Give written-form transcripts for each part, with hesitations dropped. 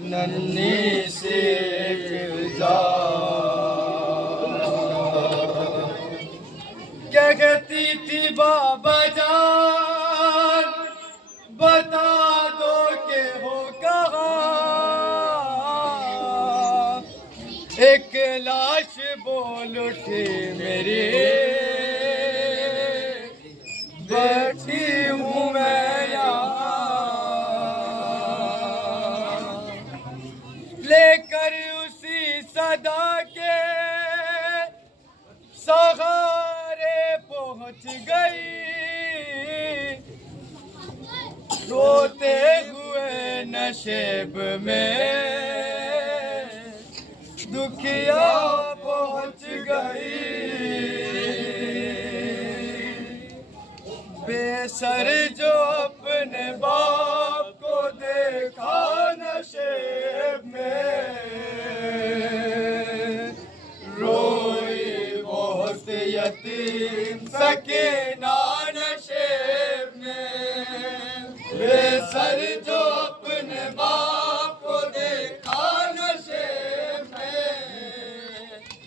ننھی سی فضا کیا کہتی تھی بابا جان بتا دو کہ ہو کہاں ایک لاش بول اٹھی میری بیٹھی ہوں میں یہاں لے کر اسی صدا کے سہارے پہنچ گئی روتے ہوئے نشیب میں دکھیا پہنچ گئی بے سر جو اپنے باپ کو دیکھا نشیب میں روئی بہت یتیم سکینہ نشیب میں بے سر جو اپنے باپ کو دیکھا نشیب میں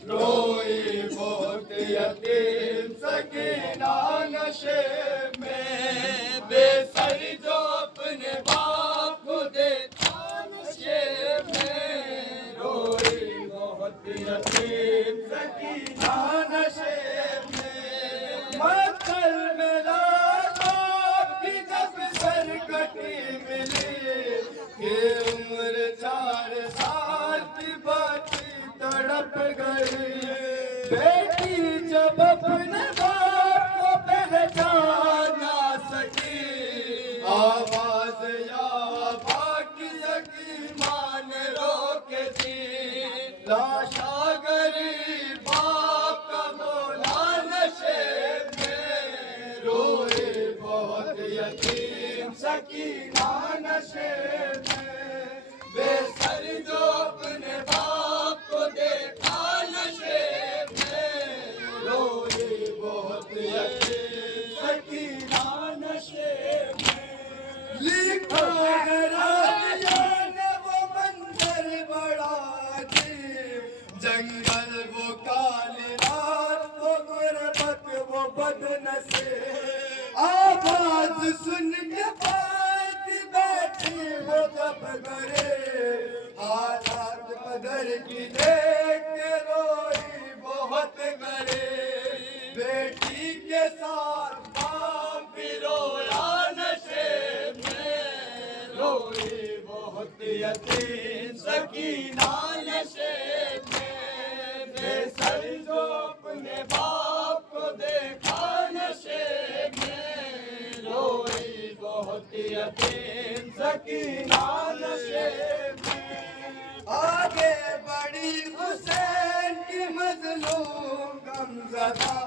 روئی بہت یتیم سکینہ نشیب میں بے سر جو اپنے باپ کو دیکھا نشیب میں روئی بہت یتیم سکینہ نشیب میں مقتل میں لاغاب کی جب سرکٹی ملی کہ عمر 4 سال کی بچی تڑپ گئی بیٹی جب اپنے باپ کو پہچان نہ سکی آواز یا باقی سکی ماں نے روک دی لاشا غریب باپ کا بولا نشیب میں روئے بہت یتیم سکینہ نشیب میں بے سر جو اپنے باپ کو دیکھا نشیب میں روئے بہت یتیم سکینہ نشیب میں لکھا ہے راویوں نے وہ منظر بڑا عجیب جنگل وہ کالی رات وہ غربت وہ بد نصیب آواز سن کے پاتی بیٹھی وہ جب گرے حالات قدر کی دیکھ کے روئی بہت گرے بیٹی کے ساتھ باپ بھی رویا نشیب میں روئی بہت یتیم سکینہ نشیب میں بے سر جو اپنے باپ کو دیکھا نشیب میں روئی بہت یتیم سکینہ نشیب میں آگے بڑی حسین کی مظلوم غمزدہ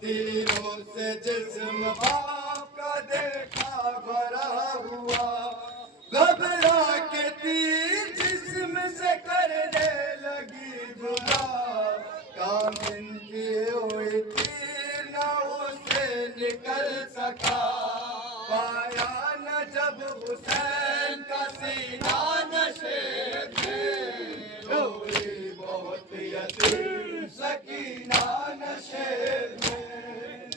تیروں سے جسم باپ کا دیکھا بھرا ہوا گھبرا کے تیر جسم سے کرنے لگی جدا کامن کی ہوئی تیر نہ اسے نکل سکا پایا نہ جب حسین کا سینہ نشیب میں روئی بہت یتیم سکینہ نشیب میں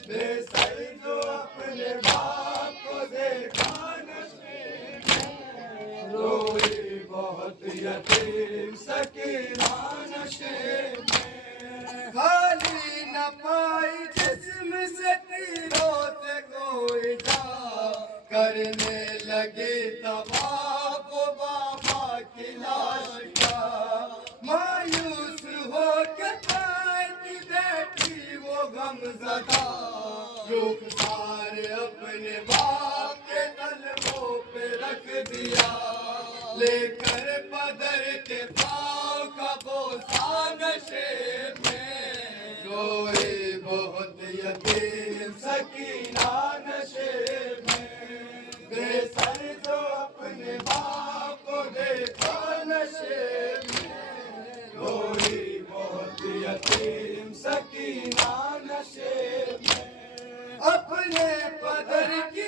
بے سر جو اپنے باپ کو دیکھا نشیب میں روئی بہت یتیم سکینہ نشیب میں خالی نہ پائی جسم سے تیروں سے کوئی جا کرنے لگے تباہ وہ بابا کی لاش کا مایوس ہو کے پائی بیٹھی وہ غمزدہ رخسار اپنے باپ کے قلبوں پہ رکھ دیا لے کر پدر کے پاؤں کا بوسہ نشیب میں روئے بہت یتیم سکینہ نشیب میں بے سر جو اپنے باپ کو دیکھا نشیب میں روئی بہت یتیم سکینہ نشیب میں اپنے پدر کی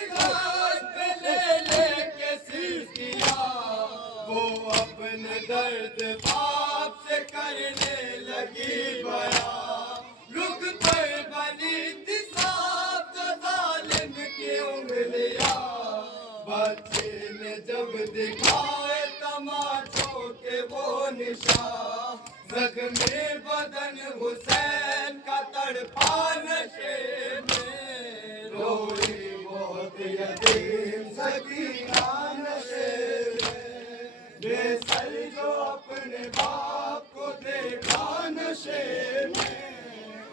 بچے نے جب دکھائے تماشوں کے وہ نشان زخمی بدن حسین کا تڑپا نشے میں روئی بہت یتیم سکینہ نشے میں بے سر جو اپنے باپ کو دیکھا نشے میں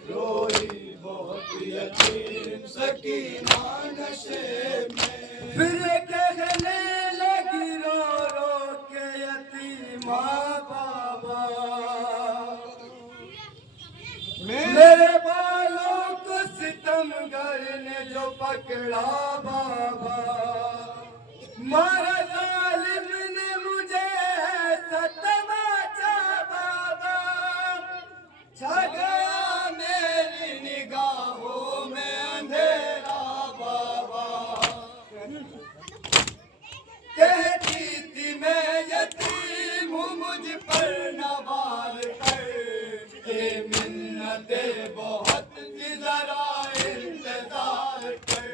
روئی بہت یتیم سکینہ نشے میں پھر کہنے لگی رو رو کے یتیمہ بابا میرے بالوں کو ستمگر نے جو پکڑا بابا مارا ظالم نے مجھے ایسا تماچا بابا چھا گیا میری نگاہوں میں اندھیرا بابا کہتی تھی میں یتیم ہوں مجھ پر نہ وار کر کہ منتیں بہت تھی ذرا انتظار کر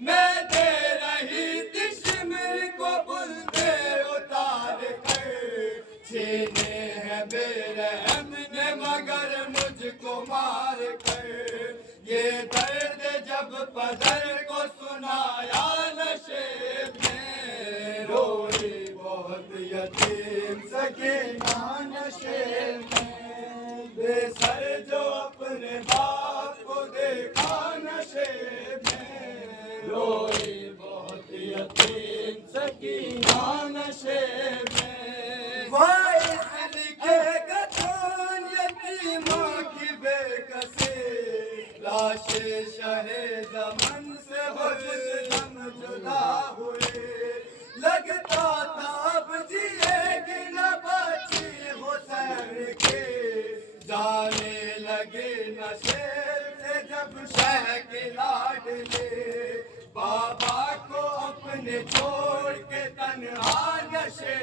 میں دے رہی تھی شمر کو بلدے اتار کر چھینے ہیں بے رحم نے مگر مجھ کو مار کر یہ درد جب پدر کو سنایا نشے میں روئی بہت یتیم سکینہ نشے میں بے سر جو اپنے باپ کو دیکھا نشے میں روئی بہت یتیم سکینہ نشے میں وائس لکھے گا کون یتیمہ کی بے کسی لاش شہ زمن سے ہو جس دم جدا ہوئے لگتا تھا اب جیے گی نہ بچی حسین کے جانے لگے نہ شیر سے جب شہ کے لاڈلے بابا کو اپنے چھوڑ کے تنہا نشے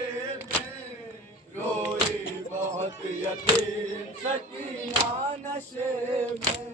میں روئی بہت یتیم سکینہ نشے میں